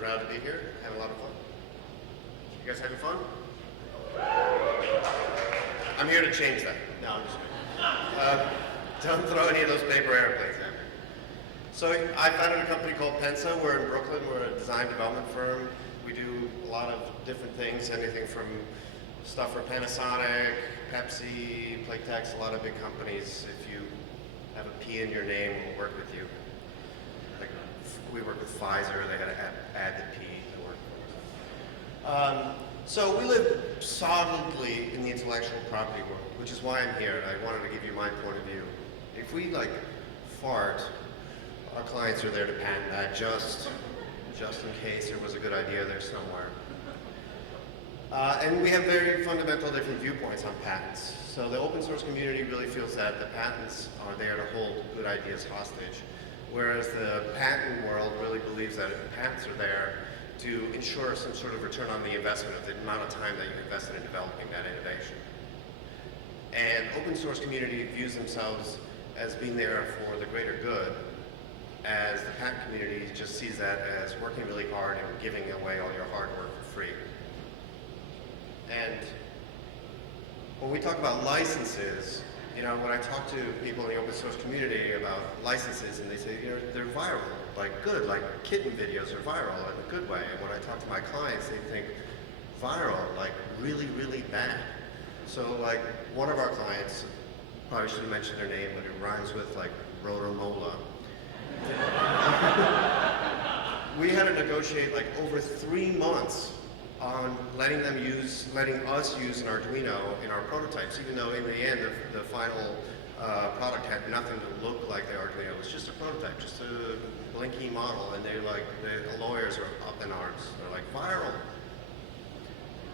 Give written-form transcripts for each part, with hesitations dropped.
proud to be here. Had a lot of fun. You guys having fun? I'm here to change that. No, I'm just kidding. Don't throw any of those paper airplanes at me. So I founded a company called Pensa. We're in Brooklyn. We're a design development firm. We do a lot of different things, anything from stuff for Panasonic, Pepsi, Playtex, a lot of big companies. If you have a P in your name, we'll work with you. Like we work with Pfizer. They had to add the P to work for us. So we live solidly in the intellectual property world, which is why I'm here. I wanted to give you my point of view. If we like fart, our clients are there to patent that just in case there was a good idea there somewhere. And we have very fundamental different viewpoints on patents. So the open source community really feels that the patents are there to hold good ideas hostage, whereas the patent world really believes that patents are there to ensure some sort of return on the investment of the amount of time that you invested in developing that innovation. And open source community views themselves as being there for the greater good, as the patent community just sees that as working really hard and giving away all your hard work for free. And when we talk about licenses, you know, when I talk to people in the open source community about licenses and they say, you know, they're viral, like good, like kitten videos are viral in a good way. And when I talk to my clients, they think viral, like really, really bad. So like one of our clients, probably shouldn't mention their name, but it rhymes with like Rotomola. We had to negotiate like over 3 months on letting us use an Arduino in our prototypes, even though in the end the final product had nothing to look like the Arduino. It was just a prototype, just a blinky model, and they're like, the lawyers are up in arms. They're like, viral.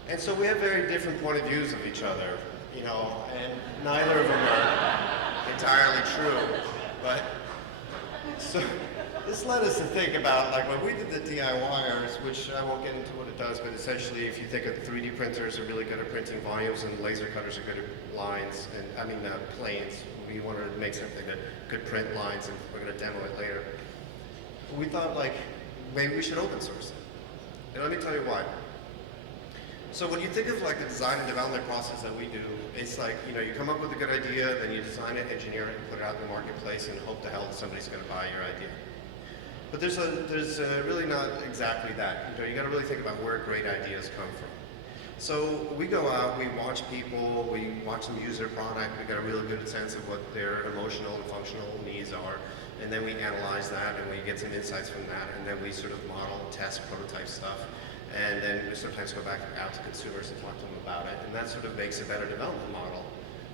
And so we have very different point of views of each other, you know, and neither of them are entirely true. But so this led us to think about, like when we did the DIYers, which I won't get into what it does, but essentially if you think of 3D printers are really good at printing volumes and laser cutters are good at lines, and I mean planes. We wanted to make something that could print lines, and we're going to demo it later. We thought like maybe we should open source it. And let me tell you why. So when you think of like the design and development process that we do, it's like, you know, you come up with a good idea, then you design it, engineer it, and put it out in the marketplace and hope to hell that somebody's going to buy your idea. But there's really not exactly that. You know, you got to really think about where great ideas come from. So we go out, we watch people, we watch them use their product, we got a really good sense of what their emotional and functional needs are, and then we analyze that and we get some insights from that, and then we sort of model, test, prototype stuff. And then we sometimes go back out to consumers and talk to them about it, and that sort of makes a better development model.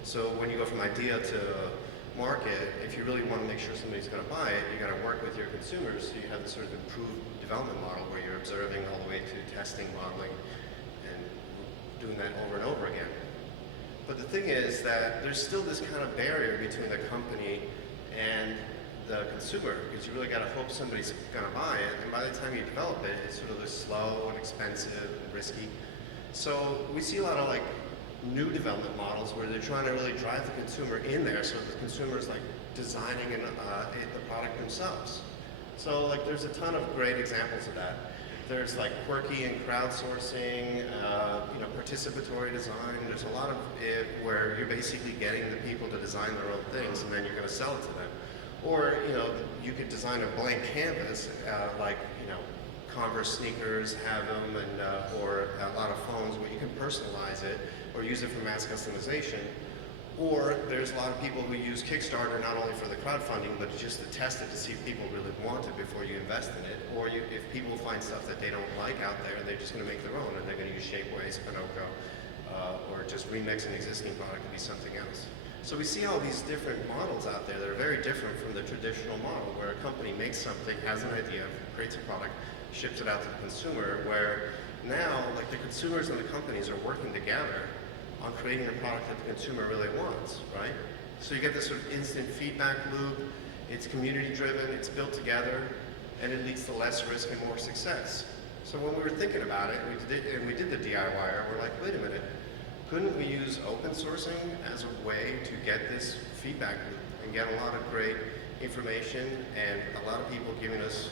So when you go from idea to market, if you really want to make sure somebody's going to buy it, you got to work with your consumers so you have this sort of improved development model where you're observing all the way to testing, modeling, and doing that over and over again. But the thing is that there's still this kind of barrier between the company and the consumer, because you really got to hope somebody's going to buy it, and by the time you develop it, it's sort of slow and expensive and risky. So we see a lot of like new development models where they're trying to really drive the consumer in there, so the consumer is like designing the product themselves. So like there's a ton of great examples of that. There's like quirky and crowdsourcing, you know, participatory design. There's a lot of it where you're basically getting the people to design their own things, and then you're going to sell it to them. Or, you know, you could design a blank canvas, like, you know, Converse sneakers have them, and or a lot of phones where you can personalize it or use it for mass customization. Or there's a lot of people who use Kickstarter not only for the crowdfunding, but just to test it to see if people really want it before you invest in it. Or if people find stuff that they don't like out there, they're just going to make their own, and they're going to use Shapeways, Pinocchio, or just remix an existing product to be something else. So we see all these different models out there that are very different from the traditional model, where a company makes something, has an idea, creates a product, ships it out to the consumer, where now like the consumers and the companies are working together on creating a product that the consumer really wants, right? So you get this sort of instant feedback loop, it's community driven, it's built together, and it leads to less risk and more success. So when we were thinking about it, we did the DIYer, we're like, wait a minute, couldn't we use open sourcing as a way to get this feedback loop and get a lot of great information and a lot of people giving us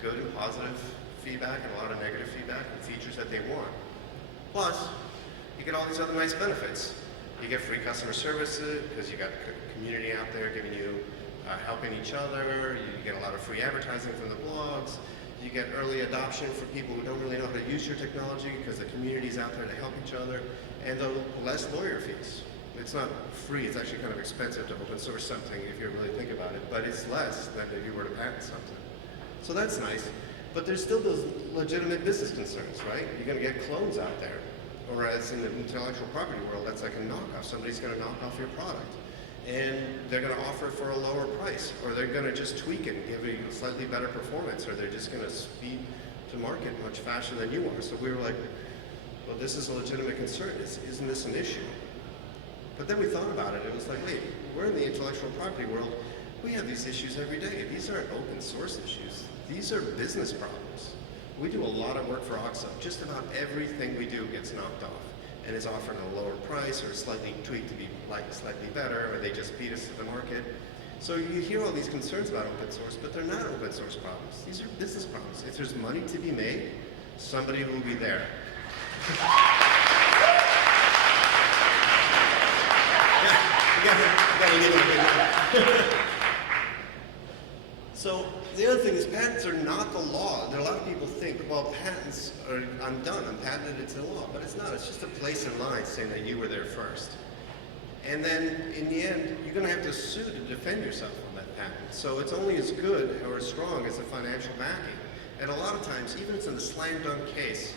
good and positive feedback and a lot of negative feedback and features that they want. Plus, you get all these other nice benefits. You get free customer services because you got community out there giving you, helping each other. You get a lot of free advertising from the blogs. You get early adoption for people who don't really know how to use your technology because the community's out there to help each other. And the less lawyer fees. It's not free, it's actually kind of expensive to open source something if you really think about it, but it's less than if you were to patent something. So that's nice, but there's still those legitimate business concerns, right? You're gonna get clones out there, or as in the intellectual property world, that's like a knockoff. Somebody's gonna knock off your product, and they're gonna offer it for a lower price, or they're gonna just tweak it and give you slightly better performance, or they're just gonna speed to market much faster than you are. So we were like, well, this is a legitimate concern. Isn't this an issue? But then we thought about it. It was like, wait, we're in the intellectual property world. We have these issues every day. These aren't open source issues. These are business problems. We do a lot of work for OXO. Just about everything we do gets knocked off and is offered at a lower price or slightly tweaked to be slightly better, or they just beat us to the market. So you hear all these concerns about open source, but they're not open source problems. These are business problems. If there's money to be made, somebody will be there. So the other thing is patents are not the law. There are a lot of people think, well, patents are, I'm done, I'm patented, it's the law. But it's not, it's just a place in line saying that you were there first. And then in the end, you're gonna have to sue to defend yourself on that patent. So it's only as good or as strong as the financial backing. And a lot of times, even if it's in the slam dunk case,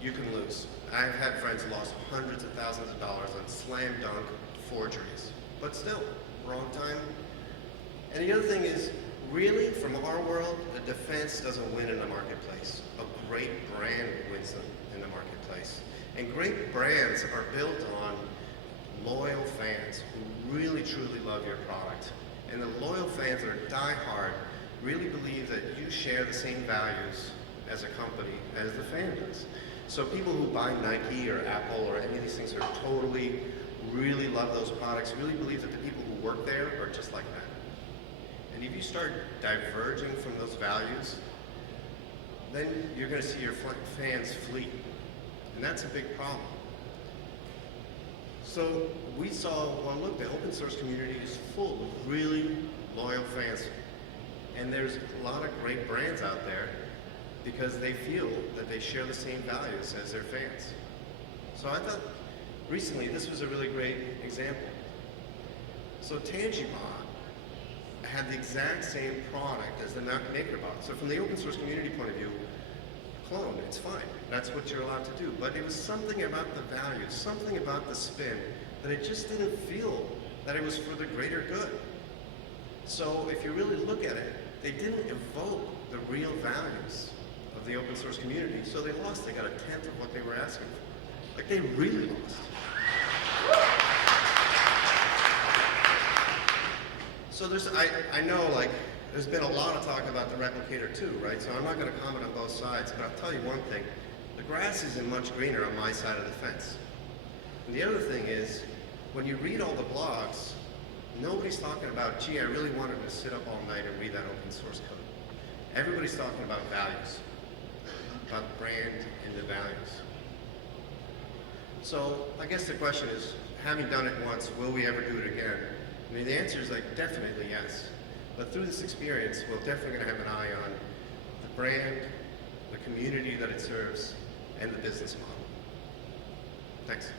you can lose. I've had friends lost hundreds of thousands of dollars on slam dunk forgeries. But still, wrong time. And the other thing is, really, from our world, the defense doesn't win in the marketplace. A great brand wins in the marketplace. And great brands are built on loyal fans who really, truly love your product. And the loyal fans that are diehard really believe that you share the same values as a company as the fan does. So people who buy Nike or Apple or any of these things are totally, really love those products, really believe that the people who work there are just like that. And if you start diverging from those values, then you're going to see your fans flee. And that's a big problem. So we saw, well, look, the open source community is full of really loyal fans. And there's a lot of great brands out there because they feel that they share the same values as their fans. So I thought recently this was a really great example. So Tangibot had the exact same product as the MakerBot. So from the open source community point of view, clone, it's fine. That's what you're allowed to do. But it was something about the values, something about the spin, that it just didn't feel that it was for the greater good. So if you really look at it, they didn't evoke the real values of the open source community, so they lost. They got a tenth of what they were asking for. Like, they really lost. So I know, like, there's been a lot of talk about the replicator too, right? So I'm not going to comment on both sides, but I'll tell you one thing. The grass isn't much greener on my side of the fence. And the other thing is, when you read all the blogs, nobody's talking about, gee, I really wanted to sit up all night and read that open source code. Everybody's talking about values, about the brand and the values. So I guess the question is, having done it once, will we ever do it again? I mean, the answer is like definitely yes. But through this experience, we're definitely going to have an eye on the brand, the community that it serves, and the business model. Thanks.